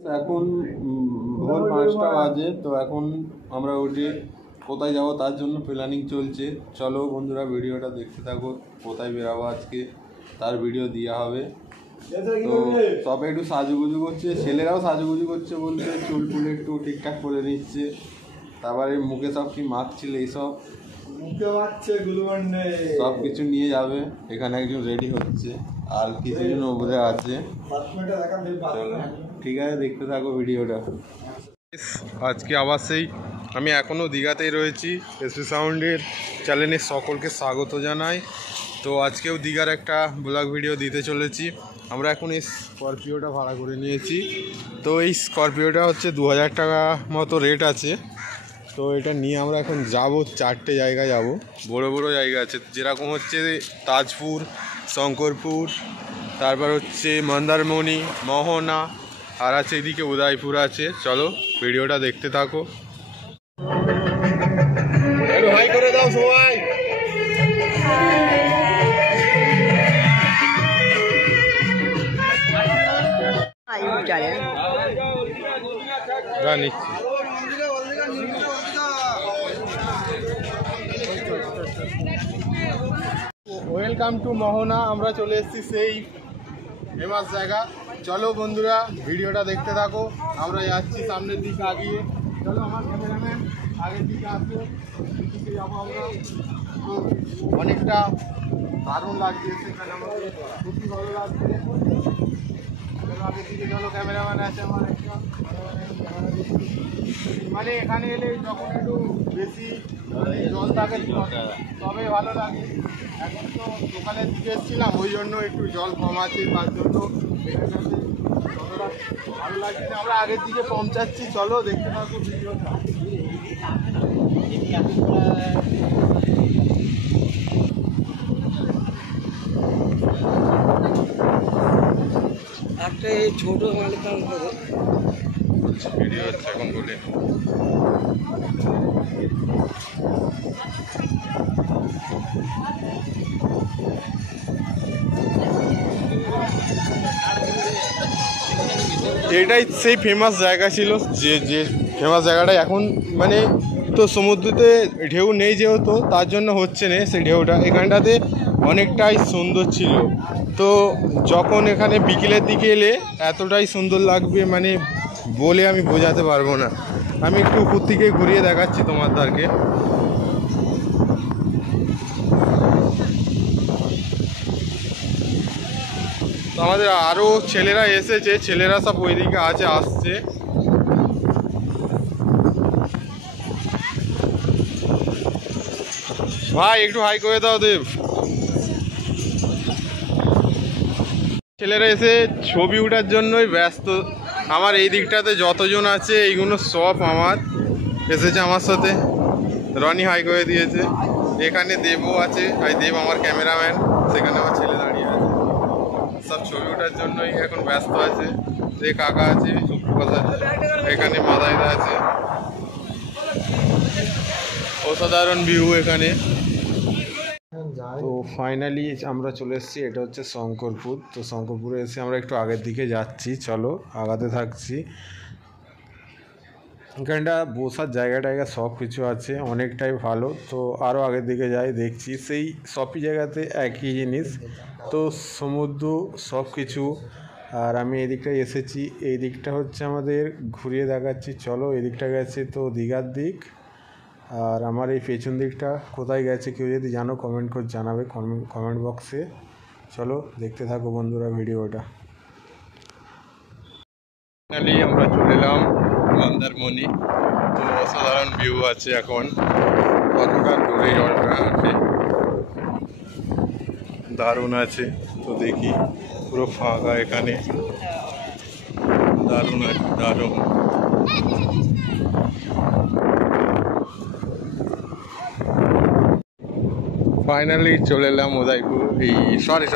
এখন ভোর 5টা বাজে। তো এখন আমরা উঠে কোথায় যাব তার জন্য প্ল্যানিং চলছে। চলো বন্ধুরা, ভিডিওটা দেখতে থাকো। কোথায় বেরাবো আজকে তার ভিডিও দেওয়া হবে। তো সবাই একটু সাজুগুজু করছে, ছেলেরাও সাজুগুজু করছে বলতে চুল টুল একটু ঠিকঠাক করে নিচ্ছে। তারপরে মুখে সব কি মাখছিল, এইসব সব কিছু নিয়ে যাবে। এখানে একজন রেডি হচ্ছে আর কিছুজন ওপরে আছে। ঠিক আছে, দেখতে থাকো ভিডিওটা। আজকে আবার সেই আমি এখনও দীঘাতেই রয়েছি। এসপি সাউন্ডের চ্যানেলে সকলকে স্বাগত জানাই। তো আজকেও দীঘার একটা ব্লগ ভিডিও দিতে চলেছি। আমরা এখন এই স্করপিওটা ভাড়া করে নিয়েছি। তো এই স্করপিওটা হচ্ছে 2000 টাকা মতো রেট আছে। তো এটা নিয়ে আমরা এখন যাব, 4টে জায়গায় যাব। বড় বড় জায়গা আছে, যেরকম হচ্ছে তাজপুর, শঙ্করপুর, তারপর হচ্ছে মন্দারমণি, মোহনা, আর আছে এদিকে উদয়পুর আছে। চলো ভিডিওটা দেখতে থাকো। হাই করে দাও সবাই। নিচ্ছি। ওয়েলকাম টু মোহনা। আমরা চলে এসেছি সেই ফেমাস জায়গা। চলো বন্ধুরা, ভিডিওটা দেখতে থাকো। আমরা যাচ্ছি সামনের দিকে আগিয়ে। চলো আমার ক্যামেরাম্যান আগের দিকে আসো, দিকে যাবো আমরা। তো অনেকটা দারুণ লাগছে সেখানে, আমাদের খুবই ভালো লাগছে। চলো আগের দিকে, চলো ক্যামেরাম্যান আছে আমার একটা। মানে এখানে এলে যখন একটু বেশি জল থাকে তবে ভালো লাগে। এখন তো সকালের দিকে এসেছিলাম, ওই জন্য একটু জল কম আছে, তার জন্য ভালো লাগছে না। আমরা আগের দিকে পৌঁছাচ্ছি, চলো দেখতে থাকো ভিডিওটা। একটা এই ছোট মালিকান করে ভিডিও হচ্ছে এখন বলে। এটাই সেই ফেমাস জায়গা ছিল, যে ফেমাস জায়গাটা এখন মানে তো সমুদ্রতে ঢেউ নেই যেহেতু, তার জন্য হচ্ছে না সেই ঢেউটা। এখানটাতে অনেকটাই সুন্দর ছিল। তো যখন এখানে বিকেলের দিকে এলে এতটাই সুন্দর লাগবে, মানে বলে আমি বোঝাতে পারবো না। আমি একটু উপর থেকে ঘুরিয়ে দেখাচ্ছি তোমাদেরকে। তো আমাদের আরও ছেলেরা এসেছে, ছেলেরা সব ওইদিকে আছে, আসছে। ভাই একটু হাই করে দাও দেব। ছেলেরা এসে ছবি ওঠার জন্যই ব্যস্ত। আমার এই দিকটাতে যতজন আছে এইগুলো সব আমার এসেছে আমার সাথে। রনি হাই করে দিয়েছে। এখানে দেবও আছে, আর দেব আমার ক্যামেরাম্যান। সেখানে আমার ছেলে দাঁড়িয়ে আছে, সব ছবি ওঠার জন্যই এখন ব্যস্ত আছে। যে কাকা আছে সুপ্রভাত, এখানে মাদাইদা আছে। অসাধারণ ভিউ এখানে। তো ফাইনালি আমরা চলে এসেছি, এটা হচ্ছে শঙ্করপুর। তো শঙ্করপুরে এসে আমরা একটু আগের দিকে যাচ্ছি, চলো আগাতে থাকছি। এখানটা বসার জায়গা টায়গা সব কিছু আছে, অনেকটাই ভালো। তো আরও আগের দিকে যাই, দেখছি সেই সবই জায়গাতে একই জিনিস। তো সমুদ্র সব কিছু। আর আমি এদিকটায় এসেছি, এই দিকটা হচ্ছে আমাদের ঘুরিয়ে দেখাচ্ছি। চলো এদিকটা গেছে তো দীঘার দিক, আর আমার এই পেছন দিকটা কোথায় গেছে কেউ যদি জানো কমেন্ট করে জানাবে কমেন্ট বক্সে। চলো দেখতে থাকো বন্ধুরা ভিডিওটা। ফাইনালি আমরা চলে এলাম মন্দারমণি। তো অসাধারণ ভিউ আছে এখন, কতটা দূরে জলটা আছে, দারুণ আছে। তো দেখি পুরো ফাঁকা এখানে, দারুণ আছে, দারুণ। ফাইনালি চলে এলাম উদয়পুর, এই সরি